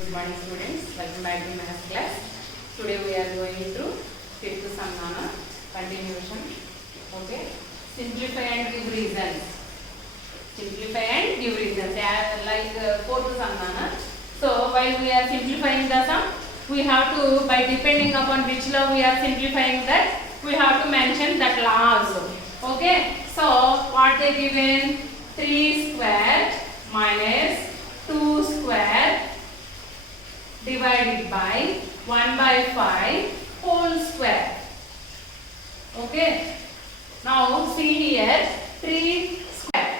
Good morning students, welcome back to math class. Today we are going to fifth sum continuation. Okay, simplify and give reasons. Simplify and give reasons. Like fourth sum. So while we are simplifying the sum, we have to, by depending upon which law we are simplifying that, we have to mention that law also. Okay, so what they given? 3 square minus 2 square divided by 1 by 5 whole square. Okay, now see here 3 square.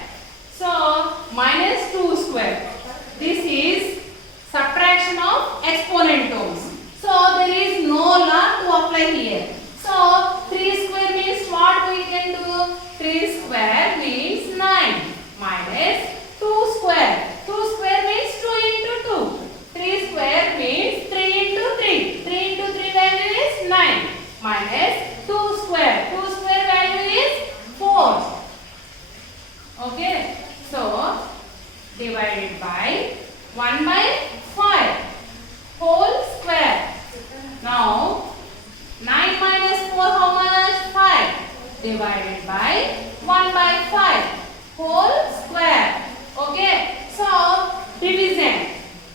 So minus 2 square. This is subtraction of exponent terms. So there is no law to apply here. So 3 square means what we can do? 3 square means 9 minus 2 square. 2 square means 2 into 2. 3 square means 3 into 3. 3 into 3 value is 9 minus 2 square. 2 square value is 4. Okay. So divided by 1 by 5 whole square. Now 9 minus 4 how much? 5 divided by 1 by 5 whole square. Okay. So division.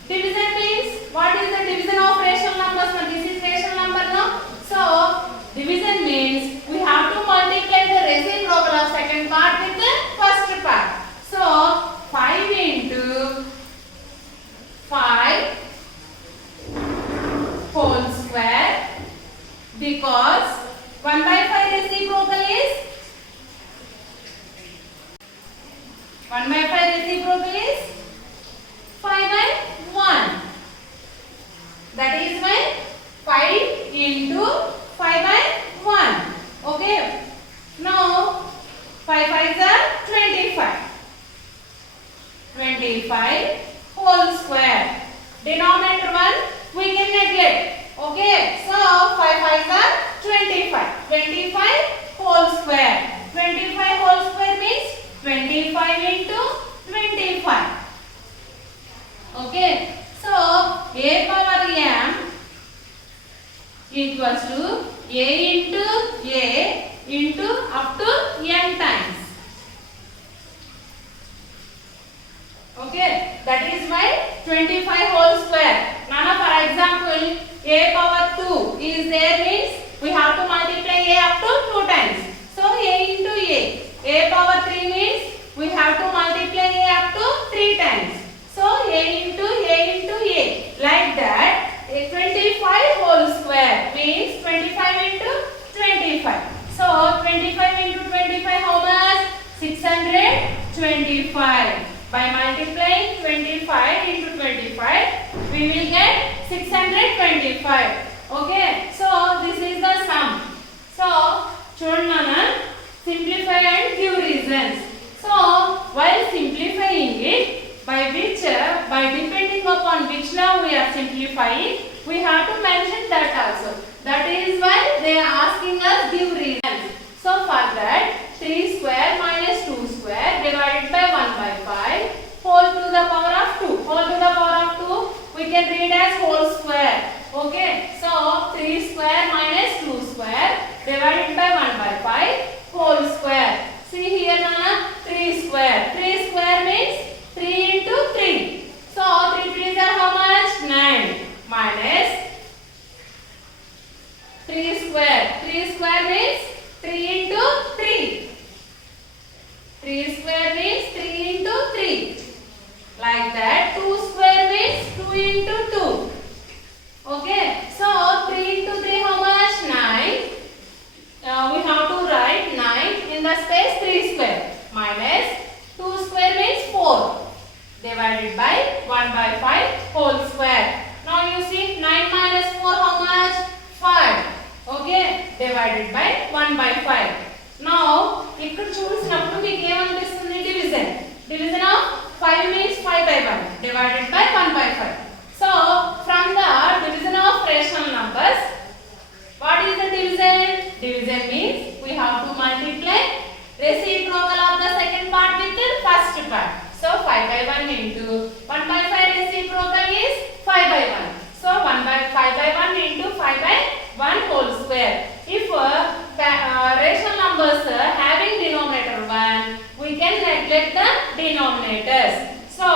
Division means what is the division of rational numbers? This is rational number now. So division means we have to multiply the reciprocal of second part with the first part. So 5 into 5 whole square, because 1 by 5 reciprocal is 1 by 5 reciprocal is 5 by 1. That is why 5 into 5 by 1. Okay. Now 5 5s are 25. 25 whole square. Denominator 1 we can neglect. Okay. So 5 5s are 25. 25 whole square. 25 whole square means 25 into 25. Okay. So a power m equals to a into up to n times. Okay. That is why 25 whole square. Now for example, a power 2 is there means we have to multiply a up to 2 times. So a into a. A power 3 means we have to multiply a up to 3 times. So a into a. Like that, a 25 whole square means 25 into 25. So 25 into 25 how much? 625. By multiplying 25 into 25, we will get 625. Okay. So this is the sum. So children, simplify and give reasons. So while simplifying it, by depending upon which law we are simplifying, we have to mention that also. That is why they are asking us give reasons. So for that, 3 square minus 2 square divided by 1 by 5 whole to the power of 2. Whole to the power of 2 we can read as whole square. Okay. So 3 square minus 2 square divided by 1 by 5 whole square. See here Nana, 3 square. 3 square means 3 into 3. So 3 3s are how much? 9 minus 3 square. 3 square means 3 into 3. 3 square means 3 into 3. Like that. 2 square means 2 into 2. Okay. So 3 into 3 how much? 9. We have to write 9 in the space 3 square minus 2 square means 4 divided by 1 by 5 whole square. Now you see 9 minus 4 how much? 5. Okay. Divided by 1 by 5. Now ఇక్కడ చూసినప్పుడు మీకు ఏమనిపిస్తుంది? Division. Division of 5 means 5 by 1 divided by 1 by 5. So from the division of rational numbers, what is the division? Division means we have to multiply reciprocal of the second part with the first part. So 5 by 1 into 1 by 5 reciprocal is 5 by 1 whole square. If rational numbers having denominator 1, we can neglect the denominators. So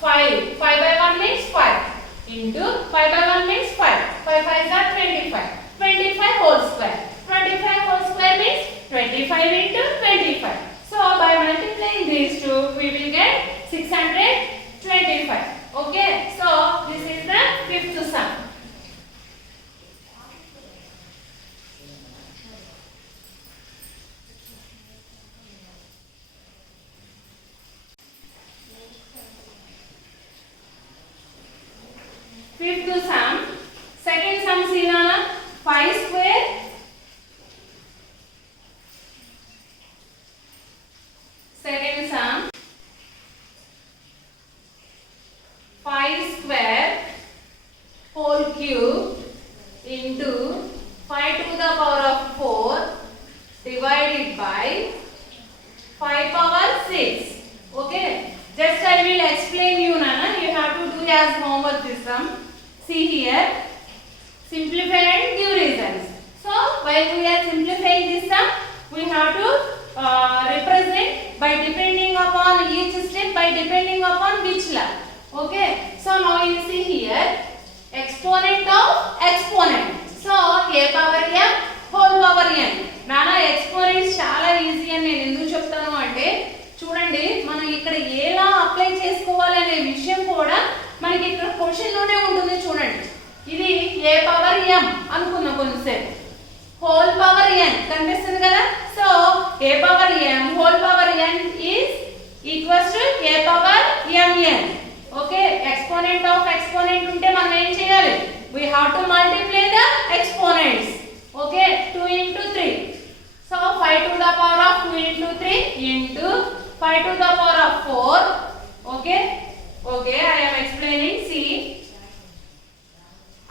5 by 1 means 5 into 5 by 1 means 5. 5 5s are 25. 25 whole square. 25 whole square means 25 into 25. So by multiplying these two, we will get 625. Okay. So this is the fifth sum. Fifth sum. Second sum see na 5 square second sum 5 square whole cube into 5 to the power of 4 divided by 5 power 6. Okay. Just I will explain you Nana. You have to do as homework this sum. See here. Simplify and give reasons. So while we are simplifying this sum, we have to represent by depending upon each step by depending upon which law. Okay. So now you see here exponent of exponent. So a power m whole power n. నానా exponents చాలా easy అని నేను ఎందుకు చెప్తాను అంటే చూడండి మనం ఇక్కడ ఎలా అప్లై చేసుకోవాలనే విషయం కూడా మనకి ఇక్కడ క్వశ్చన్ లోనే ఉంటుంది చూడండి. ఇది a పవర్ m అనుకున్నాం కొంచెంసేపు whole power n కనిపిస్తుంది కదా. So a power m whole power n is equals to a power mn. Okay. Exponent of exponent ఉంటే మనం ఏం చేయాలి? we have to multiply the exponents. Okay. 2 into 3. So 5 to the power of 2 into 3 into 5 to the power of 4. Okay. Okay. I am explaining. See.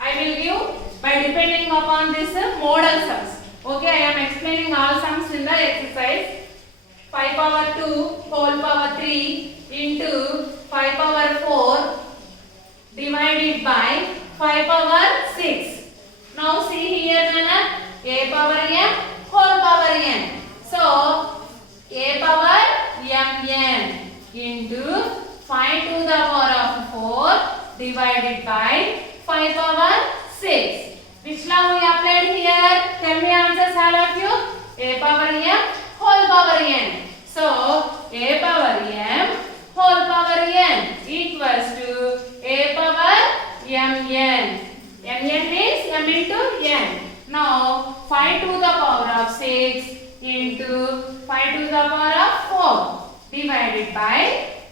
I will give by depending upon this model sums. Okay. I am explaining all sums in the exercise. 5 power 2 whole power 3 into 5 power 4 divided by 5 power 6. Now see here Nana. A power m whole power n. So a power mn into 5 to the power of 4 divided by 5 power 6. Which law we applied here? Tell me answers all of you. A power m whole power n. So a power m whole power n equals to a power mn. Mn means m into n. Now 5 to the power of 6 into 5 to the power of 4 divided by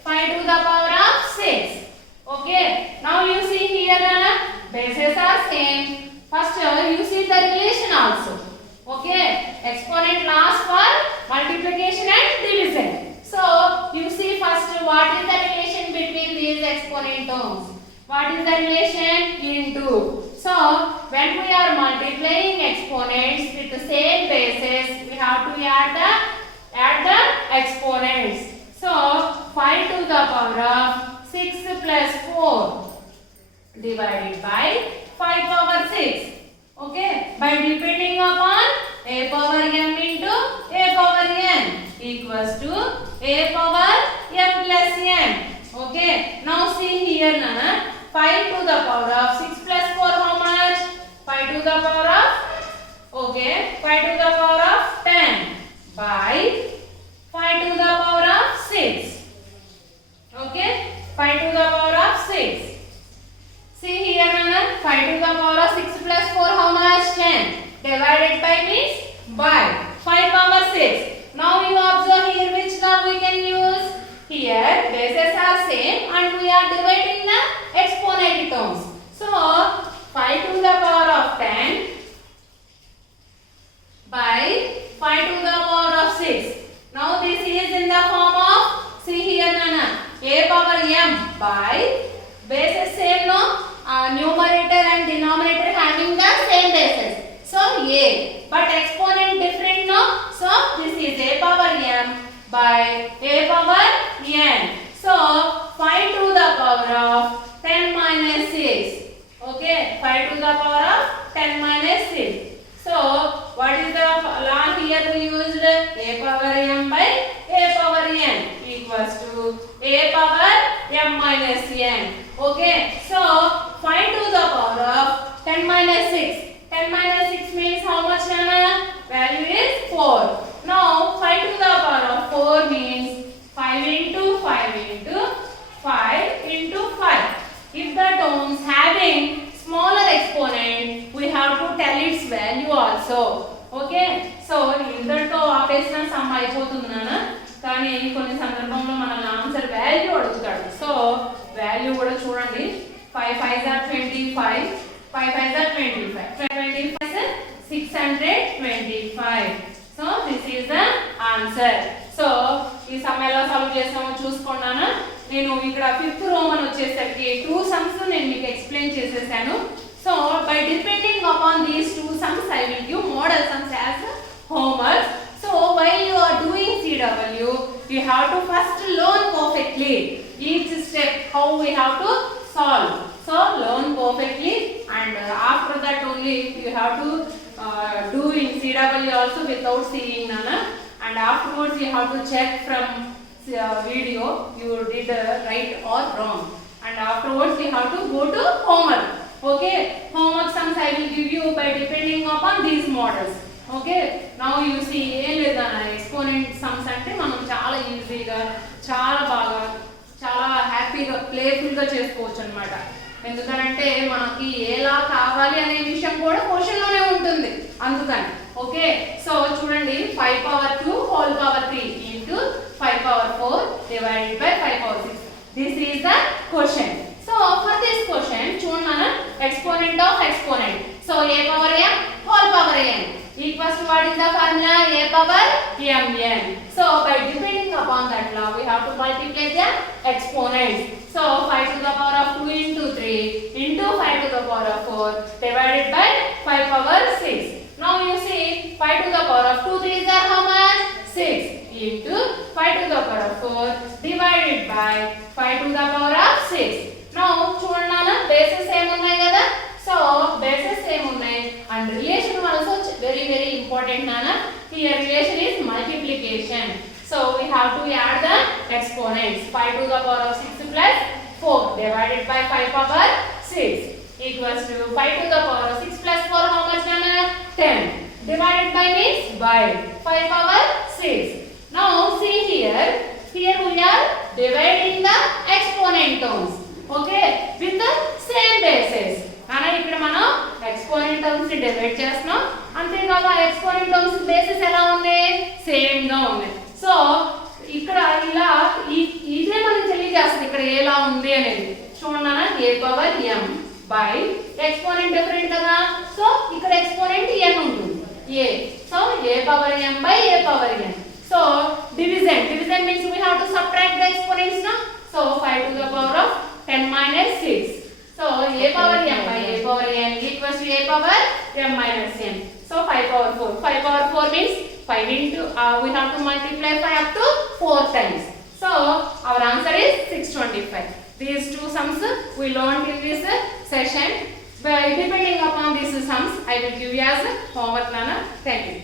5 to the power of 6. Okay. Now you see here Nana, bases are same. First you see the relation also. Okay. Exponent laws for multiplication and division. So you see first what is the relation between these exponent terms. What is the relation? Into. So when we are multiplying exponents with the same basis, we have to add the exponents. So 5 to the power of 6 plus 4 divided by 5 power 6. Okay. By depending upon a power m into a power n equals to a power m plus n. Okay. Now see here Nana. 5 to the power of 6 plus 4 how much? 5 to the power of 5 to the power of 10 by 5 to the power of 6. Okay. 5 to the power of 6. See here Nana. 5 to the power of 6 plus 4 how much? 10 divided by means by 5 power 6. Now you observe here which law we can use. Here bases are same and we are dividing the exponent terms. So 5 to the power of 10 by 5 to the power of 6. Now this is in the form of, see here Nana, a power m by bases same no, numerator and denominator having the same basis. So a, but exponent different no. So this is a power m by a power n. So 5 to the power of 10 minus 6. Okay, 5 to the power of 10 minus 6. So what is the law here we used? A power m by a power n equals to a power m minus n. Okay, so find to the power of 10 minus 6. 10 minus 6 means how much, Nana? Value is 4. Now 5 to the power of 4 means 5 into 5 into 5 into 5. If the terms having smaller exponent, we have to tell its value also. Okay, so ఇందరితో ఆపేసిన some అయిపోతుందనా, కానీ కొన్ని సందర్భంలో మనల్ని answer value అడుగుతాడు. So value కూడా చూడండి. 5 5s are 25, 5 5s are 25, 25 is 625. So this is the answer. So ఈ some ఎలా సాల్వ్ చేస్తామో చూసుకున్నాను. నేను ఇక్కడ 5th రోమన్ వచ్చేసరికి 2 sums నేను మీకు ఎక్స్ప్లెయిన్ చేసేసాను. So by depending upon these 2 sums I will give model sums as homework. So while you are doing CW, you have to first learn perfectly each step how we have to solve. So learn perfectly, and after that only you have to do in CW also without seeing, Nana. And afterwards you have to check from video you did right or wrong, and afterwards you have to go to homework. Okay, homework sums I will give you by depending upon these models. Okay, now you see ఏం లేదన్నా exponent sums అంటే మనం చాలా ఈజీగా, చాలా బాగా, చాలా హ్యాపీగా, ప్లేఫుల్గా చేసుకోవచ్చు అనమాట. ఎందుకంటే మనకి ఎలా కావాలి అనే విషయం కూడా క్వశ్చన్లోనే ఉంటుంది అందుకని. ఓకే, సో చూడండి 5 power 2 whole power 3 into 5 power 4 divided by 5 power 6. This is the question. So for this question చూడన్నా exponent of exponent. So a power m whole power n equals to what is the formula? A power mn. So by depending upon that law we have to multiply the exponents. So 5 to the power of 2 into 3 into 5 to the power of 4 divided by 5 power 6. Now you see 5 to the power of 2 3s are how much? 6 into 5 to the power of 4 divided by 5 to the power of 6. Now చూడన్నా bases ఏమున్నాయి కదా. So bases ఏమున్నాయి and relation also very very important, Nana. Here relation is multiplication. So we have to add the exponents. 5 to the power of 6 plus 4 divided by 5 power 6 equals to 5 to the power of 6 plus 4 how much, Nana? 10. Divided by means by 5 power 6. Now see here we are dividing the exponent terms. Okay, with the same basis. Nana ikkada manam exponent terms ni divide chestunam, ante kaga exponent terms basis ela unne same ga unne. So ఇక్కడ ఇలా ఇదే మనం తెలియజేస్తుంది ఇక్కడ ఎలా ఉంది అనేది. చూడన్నా a power m by exponent different కదా. సో ఇక్కడ exponent n ఉంటుంది a. So a power m by a power n. So division means we have to subtract the exponents now. So 5 to the power of 10 minus 6. So a power m by a power n equals to a power m minus n. So 5 power 4. 5 power 4 means 5 into we have to multiply 5 up to 4 times. So our answer is 625. These 2 sums we learned in this session. By depending upon these sums I will give you as homework, Nana. Thank you.